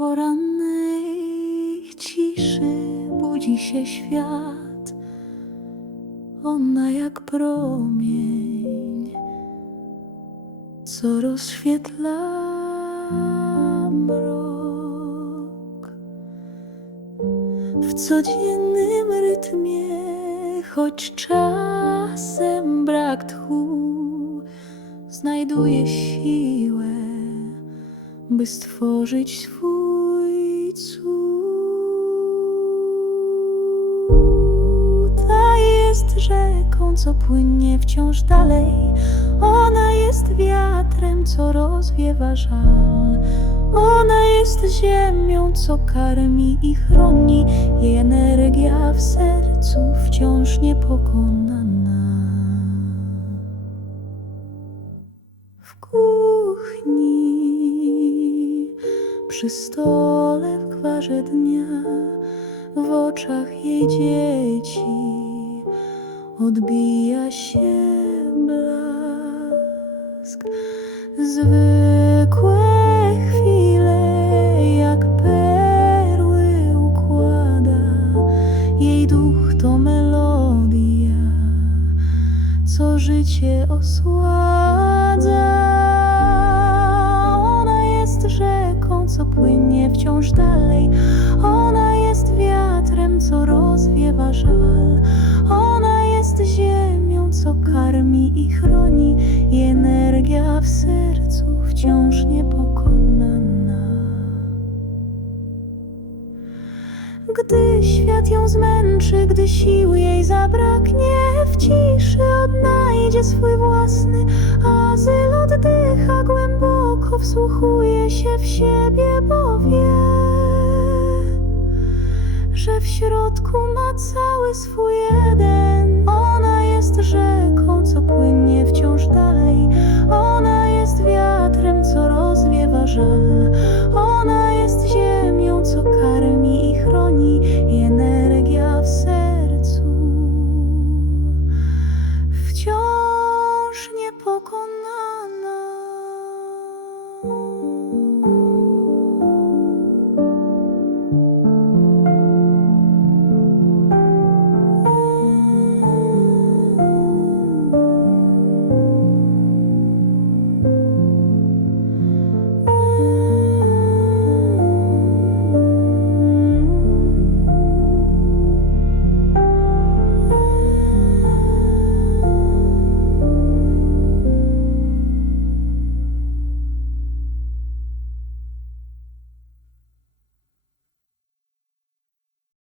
porannej ciszy budzi się świat. Ona jak promień, co rozświetla mrok. W codziennym rytmie, choć czasem brak tchu, znajduje siłę, by stworzyć swój co płynie wciąż dalej. Ona jest wiatrem, co rozwiewa żal. Ona jest ziemią, co karmi i chroni. Jej energia w sercu wciąż niepokonana. W kuchni, przy stole w gwarze dnia, w oczach jej dzieci odbija się blask. Zwykłe chwile, jak perły układa, jej duch to melodia co życie osładza. Ona jest rzeką, co płynie wciąż dalej. Ona jest wiatrem, co rozwiewa żal. Ona jest ziemią, co karmi i chroni. I energia w sercu wciąż niepokonana. Gdy świat ją zmęczy, gdy sił jej zabraknie, w ciszy odnajdzie swój własny azyl, oddycha głęboko, wsłuchuje się w siebie, bo wie, że w środku ma cały swój płynie